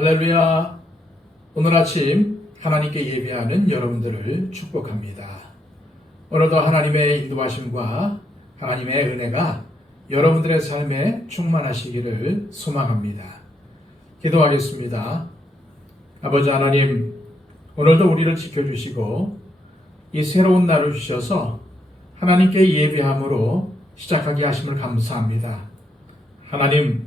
할렐루야. 오늘 아침 하나님께 예배하는 여러분들을 축복합니다. 오늘도 하나님의 인도하심과 하나님의 은혜가 여러분들의 삶에 충만하시기를 소망합니다. 기도하겠습니다. 아버지 하나님, 오늘도 우리를 지켜주시고 이 새로운 날을 주셔서 하나님께 예배함으로 시작하게 하심을 감사합니다. 하나님,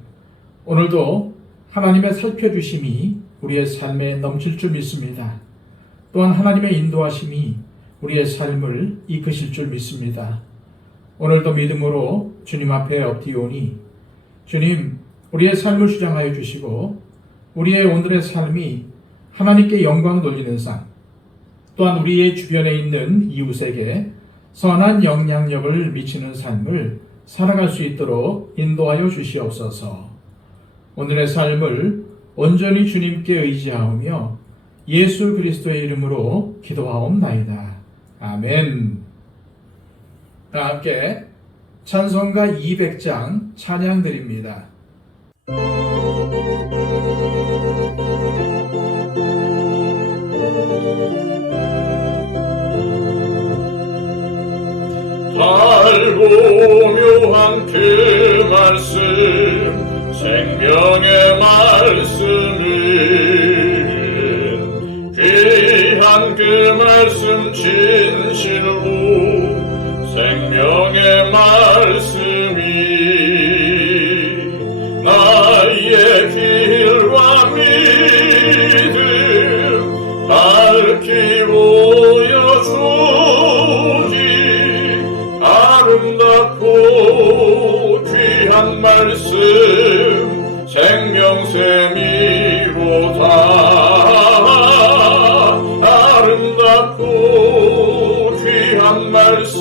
오늘도 하나님의 살펴주심이 우리의 삶에 넘칠 줄 믿습니다. 또한 하나님의 인도하심이 우리의 삶을 이끄실 줄 믿습니다. 오늘도 믿음으로 주님 앞에 엎드리오니 주님, 우리의 삶을 주장하여 주시고 우리의 오늘의 삶이 하나님께 영광 돌리는 삶, 또한 우리의 주변에 있는 이웃에게 선한 영향력을 미치는 삶을 살아갈 수 있도록 인도하여 주시옵소서. 오늘의 삶을 온전히 주님께 의지하오며 예수 그리스도의 이름으로 기도하옵나이다. 아멘. 다 함께 찬송가 200장 찬양 드립니다. 달고 묘한 그 말씀 생명의 말씀은 귀한 그 말씀 진실로 생명의 말씀이 나의 길과 믿음 밝히 보여주니 아름답고 귀한 말씀 생명샘이로다. 아름답고 귀한 말씀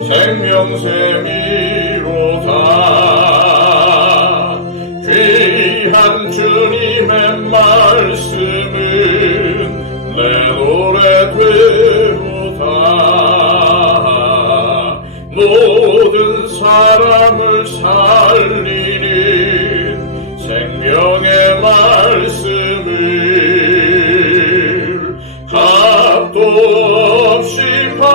생명샘이로다. 귀한 주님의 말씀은 내 노래되로다. 모든 사람을 살리는 생명의 말씀을 값도 없이 받아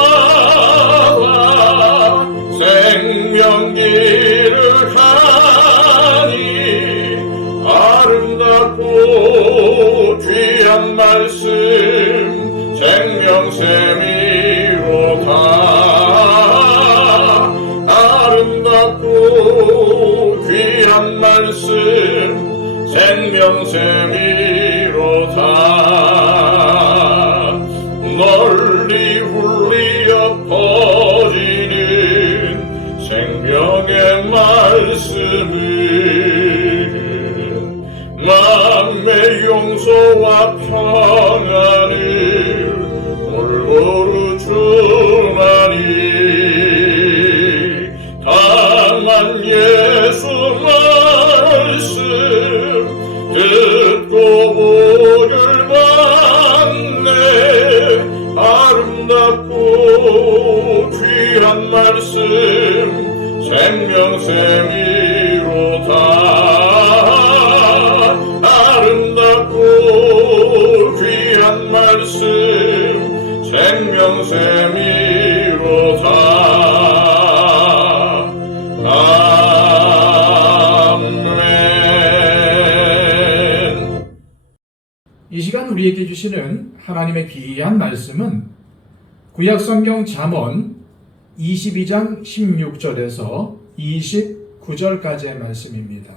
생명길을 가니 아름답고 귀한 말씀 생명샘이로다. 아름답고 귀한 말씀 생명샘이로다. 널리 울리어 퍼지는 생명의 말씀은 마음의 용서와 평안을 골고루 주나니 다만 예수 말씀 듣고 보를 받네. 아름답고 귀한 말씀 생명샘이로다. 아름답고 귀한 말씀 생명샘이로다. 이 시간 우리에게 주시는 하나님의 귀한 말씀은 구약성경 잠언 22장 16절에서 29절까지의 말씀입니다.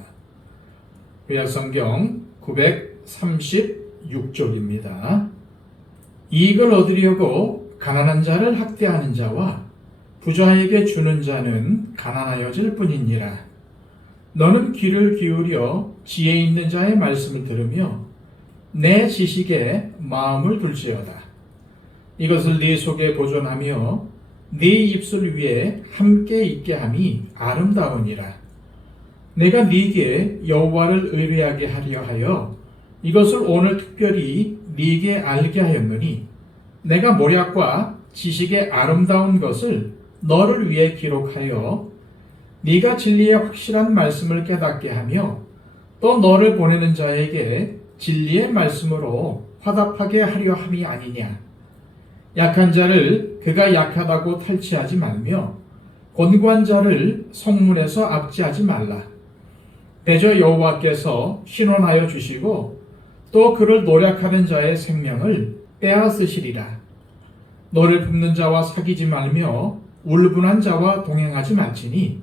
구약성경 936쪽입니다. 이익을 얻으려고 가난한 자를 학대하는 자와 부자에게 주는 자는 가난하여질 뿐이니라. 너는 귀를 기울여 지혜 있는 자의 말씀을 들으며 내 지식에 마음을 둘지어다. 이것을 네 속에 보존하며 네 입술 위에 함께 있게 함이 아름다우니라. 내가 네게 여호와를 의뢰하게 하려 하여 이것을 오늘 특별히 네게 알게 하였노니 내가 모략과 지식의 아름다운 것을 너를 위해 기록하여 네가 진리의 확실한 말씀을 깨닫게 하며 또 너를 보내는 자에게 진리의 말씀으로 화답하게 하려 함이 아니냐. 약한 자를 그가 약하다고 탈취하지 말며 곤고한 자를 성문에서 압제하지 말라. 대저 여호와께서 신원하여 주시고 또 그를 노력하는 자의 생명을 빼앗으시리라. 너를 품는 자와 사귀지 말며 울분한 자와 동행하지 말지니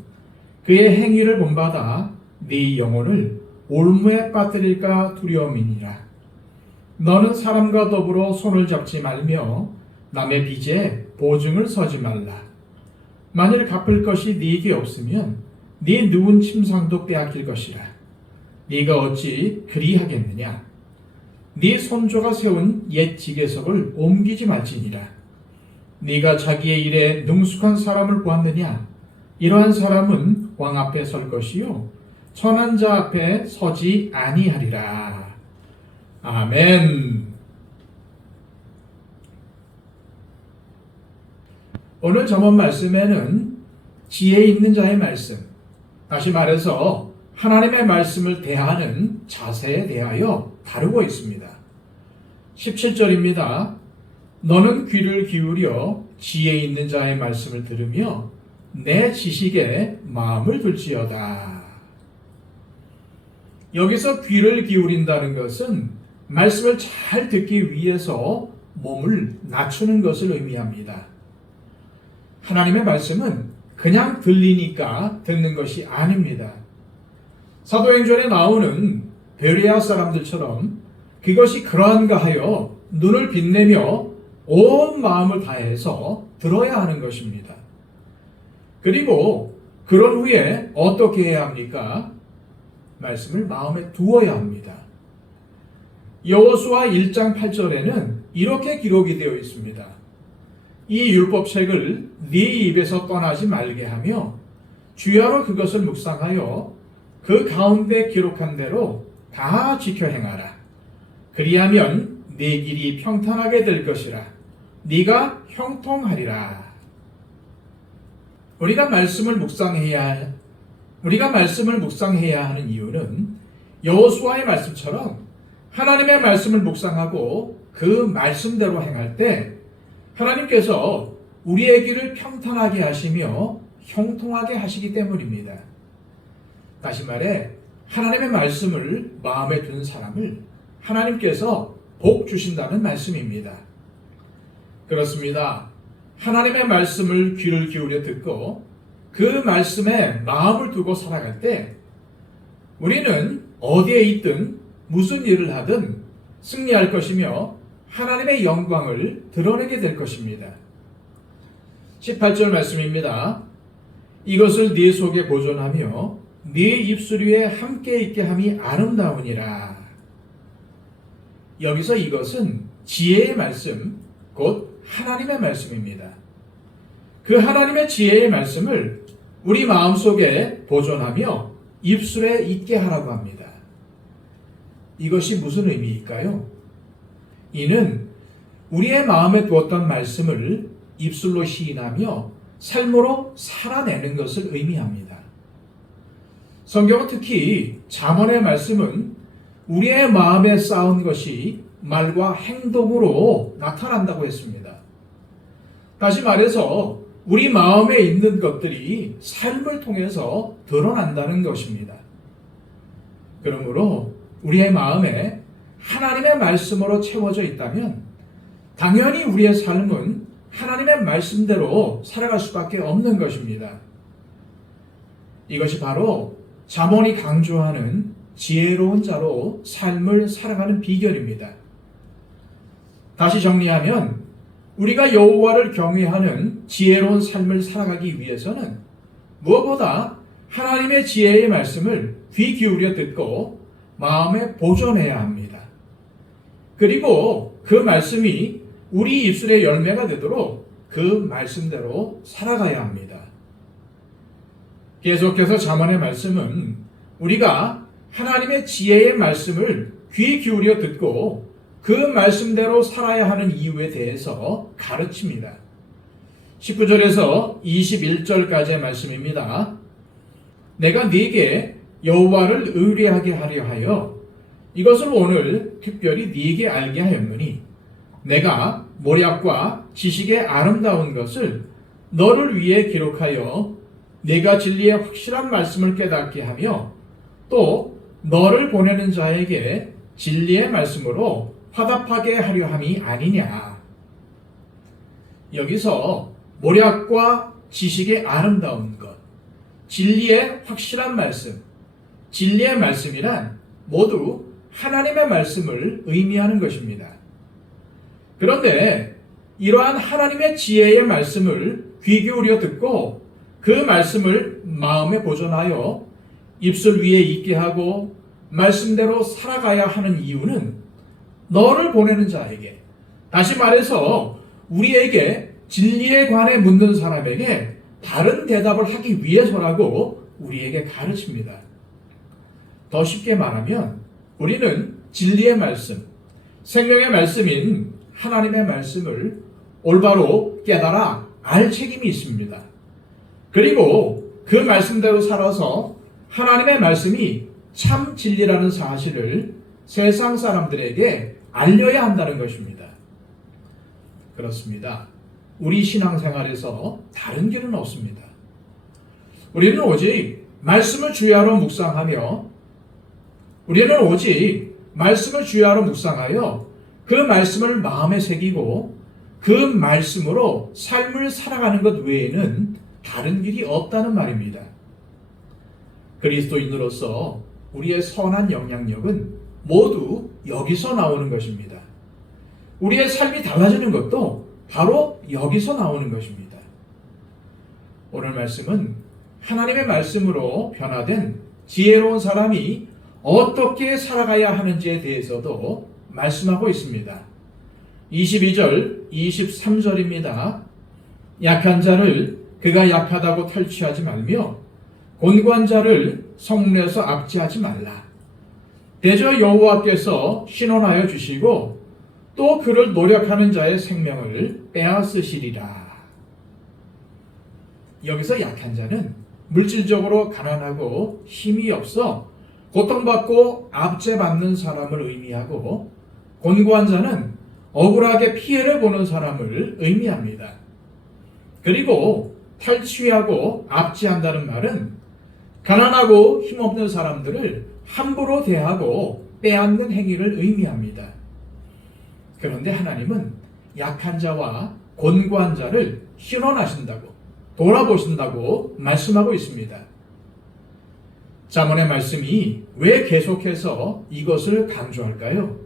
그의 행위를 본받아 네 영혼을 올무에 빠뜨릴까 두려움이니라. 너는 사람과 더불어 손을 잡지 말며 남의 빚에 보증을 서지 말라. 만일 갚을 것이 네게 없으면 네 누운 침상도 빼앗길 것이라. 네가 어찌 그리하겠느냐. 네 손조가 세운 옛 지계석을 옮기지 말지니라. 네가 자기의 일에 능숙한 사람을 보았느냐. 이러한 사람은 왕 앞에 설 것이요 천한 자 앞에 서지 아니하리라. 아멘. 오늘 저번 말씀에는 지혜 있는 자의 말씀, 다시 말해서 하나님의 말씀을 대하는 자세에 대하여 다루고 있습니다. 17절입니다. 너는 귀를 기울여 지혜 있는 자의 말씀을 들으며 내 지식에 마음을 둘지어다. 여기서 귀를 기울인다는 것은 말씀을 잘 듣기 위해서 몸을 낮추는 것을 의미합니다. 하나님의 말씀은 그냥 들리니까 듣는 것이 아닙니다. 사도행전에 나오는 베레아 사람들처럼 그것이 그러한가 하여 눈을 빛내며 온 마음을 다해서 들어야 하는 것입니다. 그리고 그런 후에 어떻게 해야 합니까? 말씀을 마음에 두어야 합니다. 여호수아 1장 8절에는 이렇게 기록이 되어 있습니다. 이 율법책을 네 입에서 떠나지 말게 하며 주야로 그것을 묵상하여 그 가운데 기록한 대로 다 지켜 행하라. 그리하면 네 길이 평탄하게 될 것이라. 네가 형통하리라. 우리가 말씀을 묵상해야 하는 이유는 여호수아의 말씀처럼 하나님의 말씀을 묵상하고 그 말씀대로 행할 때 하나님께서 우리의 길을 평탄하게 하시며 형통하게 하시기 때문입니다. 다시 말해 하나님의 말씀을 마음에 둔 사람을 하나님께서 복 주신다는 말씀입니다. 그렇습니다. 하나님의 말씀을 귀를 기울여 듣고 그 말씀에 마음을 두고 살아갈 때 우리는 어디에 있든 무슨 일을 하든 승리할 것이며 하나님의 영광을 드러내게 될 것입니다. 18절 말씀입니다. 이것을 네 속에 보존하며 네 입술 위에 함께 있게 함이 아름다우니라. 여기서 이것은 지혜의 말씀, 곧 하나님의 말씀입니다. 그 하나님의 지혜의 말씀을 우리 마음속에 보존하며 입술에 있게 하라고 합니다. 이것이 무슨 의미일까요? 이는 우리의 마음에 두었던 말씀을 입술로 시인하며 삶으로 살아내는 것을 의미합니다. 성경은 특히 잠언의 말씀은 우리의 마음에 쌓은 것이 말과 행동으로 나타난다고 했습니다. 다시 말해서 우리 마음에 있는 것들이 삶을 통해서 드러난다는 것입니다. 그러므로 우리의 마음에 하나님의 말씀으로 채워져 있다면 당연히 우리의 삶은 하나님의 말씀대로 살아갈 수밖에 없는 것입니다. 이것이 바로 잠언이 강조하는 지혜로운 자로 삶을 살아가는 비결입니다. 다시 정리하면 우리가 여호와를 경외하는 지혜로운 삶을 살아가기 위해서는 무엇보다 하나님의 지혜의 말씀을 귀 기울여 듣고 마음에 보존해야 합니다. 그리고 그 말씀이 우리 입술의 열매가 되도록 그 말씀대로 살아가야 합니다. 계속해서 잠언의 말씀은 우리가 하나님의 지혜의 말씀을 귀 기울여 듣고 그 말씀대로 살아야 하는 이유에 대해서 가르칩니다. 19절에서 21절까지의 말씀입니다. 내가 네게 여호와를 의뢰하게 하려 하여 이것을 오늘 특별히 네게 알게 하였노니 내가 모략과 지식의 아름다운 것을 너를 위해 기록하여 내가 진리의 확실한 말씀을 깨닫게 하며 또 너를 보내는 자에게 진리의 말씀으로 화답하게 하려 함이 아니냐. 여기서 모략과 지식의 아름다운 것, 진리의 확실한 말씀, 진리의 말씀이란 모두 하나님의 말씀을 의미하는 것입니다. 그런데 이러한 하나님의 지혜의 말씀을 귀 기울여 듣고 그 말씀을 마음에 보존하여 입술 위에 있게 하고 말씀대로 살아가야 하는 이유는 너를 보내는 자에게, 다시 말해서 우리에게 진리에 관해 묻는 사람에게 바른 대답을 하기 위해서라고 우리에게 가르칩니다. 더 쉽게 말하면 우리는 진리의 말씀, 생명의 말씀인 하나님의 말씀을 올바로 깨달아 알 책임이 있습니다. 그리고 그 말씀대로 살아서 하나님의 말씀이 참 진리라는 사실을 세상 사람들에게 알려야 한다는 것입니다. 그렇습니다. 우리 신앙생활에서 다른 길은 없습니다. 우리는 오직 말씀을 주야로 묵상하며 그 말씀을 마음에 새기고 그 말씀으로 삶을 살아가는 것 외에는 다른 길이 없다는 말입니다. 그리스도인으로서 우리의 선한 영향력은 모두 여기서 나오는 것입니다. 우리의 삶이 달라지는 것도 바로 여기서 나오는 것입니다. 오늘 말씀은 하나님의 말씀으로 변화된 지혜로운 사람이 어떻게 살아가야 하는지에 대해서도 말씀하고 있습니다. 22절, 23절입니다. 약한 자를 그가 약하다고 탈취하지 말며 곤고한 자를 성문에서 압제하지 말라. 대저 여호와께서 신원하여 주시고 또 그를 노력하는 자의 생명을 빼앗으시리라. 여기서 약한 자는 물질적으로 가난하고 힘이 없어 고통받고 압제받는 사람을 의미하고, 곤고한 자는 억울하게 피해를 보는 사람을 의미합니다. 그리고 탈취하고 압제한다는 말은 가난하고 힘없는 사람들을 함부로 대하고 빼앗는 행위를 의미합니다. 그런데 하나님은 약한 자와 곤고한 자를 신원하신다고, 돌아보신다고 말씀하고 있습니다. 잠언의 말씀이 왜 계속해서 이것을 강조할까요?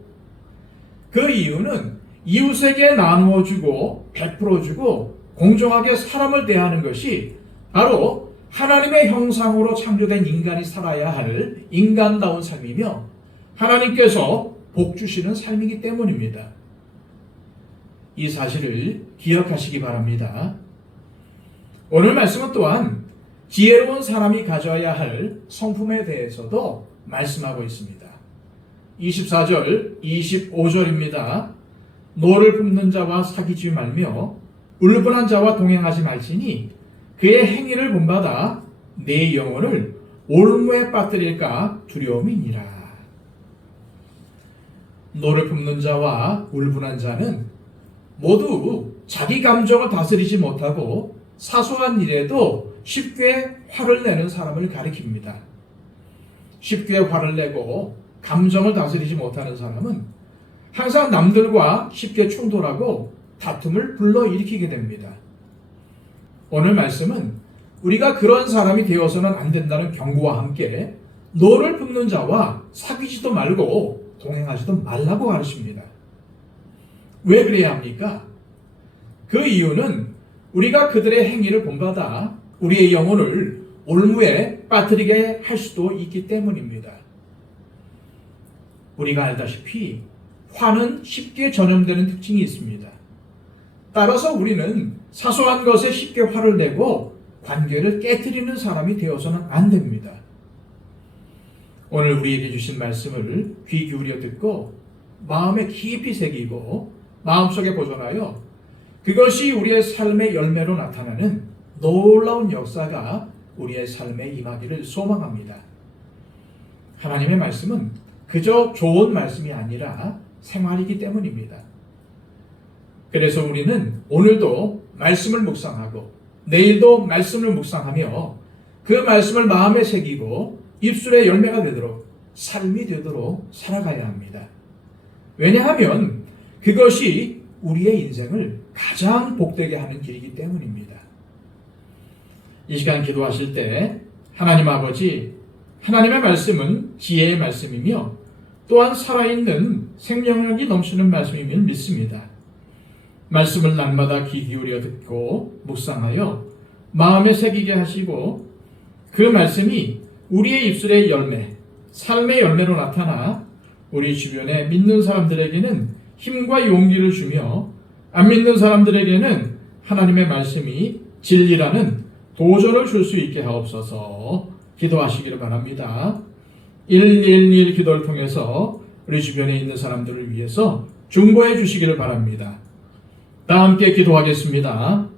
그 이유는 이웃에게 나누어 주고 베풀어 주고 공정하게 사람을 대하는 것이 바로 하나님의 형상으로 창조된 인간이 살아야 할 인간다운 삶이며 하나님께서 복 주시는 삶이기 때문입니다. 이 사실을 기억하시기 바랍니다. 오늘 말씀은 또한 지혜로운 사람이 가져야 할 성품에 대해서도 말씀하고 있습니다. 24절, 25절입니다. 노를 품는 자와 사귀지 말며 울분한 자와 동행하지 말지니 그의 행위를 본받아 내 영혼을 올무에 빠뜨릴까 두려움이니라. 노를 품는 자와 울분한 자는 모두 자기 감정을 다스리지 못하고 사소한 일에도 쉽게 화를 내는 사람을 가리킵니다. 쉽게 화를 내고 감정을 다스리지 못하는 사람은 항상 남들과 쉽게 충돌하고 다툼을 불러일으키게 됩니다. 오늘 말씀은 우리가 그런 사람이 되어서는 안 된다는 경고와 함께 노를 품는 자와 사귀지도 말고 동행하지도 말라고 가르칩니다. 왜 그래야 합니까? 그 이유는 우리가 그들의 행위를 본받아 우리의 영혼을 올무에 빠뜨리게 할 수도 있기 때문입니다. 우리가 알다시피 화는 쉽게 전염되는 특징이 있습니다. 따라서 우리는 사소한 것에 쉽게 화를 내고 관계를 깨트리는 사람이 되어서는 안 됩니다. 오늘 우리에게 주신 말씀을 귀 기울여 듣고 마음에 깊이 새기고 마음속에 보존하여 그것이 우리의 삶의 열매로 나타나는 놀라운 역사가 우리의 삶에 임하기를 소망합니다. 하나님의 말씀은 그저 좋은 말씀이 아니라 생활이기 때문입니다. 그래서 우리는 오늘도 말씀을 묵상하고 내일도 말씀을 묵상하며 그 말씀을 마음에 새기고 입술의 열매가 되도록 삶이 되도록 살아가야 합니다. 왜냐하면 그것이 우리의 인생을 가장 복되게 하는 길이기 때문입니다. 이 시간 기도하실 때 하나님 아버지, 하나님의 말씀은 지혜의 말씀이며 또한 살아있는 생명력이 넘치는 말씀임을 믿습니다. 말씀을 날마다 귀 기울여 듣고 묵상하여 마음에 새기게 하시고 그 말씀이 우리의 입술의 열매, 삶의 열매로 나타나 우리 주변에 믿는 사람들에게는 힘과 용기를 주며 안 믿는 사람들에게는 하나님의 말씀이 진리라는 도전을 줄 수 있게 하옵소서. 기도하시기를 바랍니다. 111 기도를 통해서 우리 주변에 있는 사람들을 위해서 중보해 주시기를 바랍니다. 다 함께 기도하겠습니다.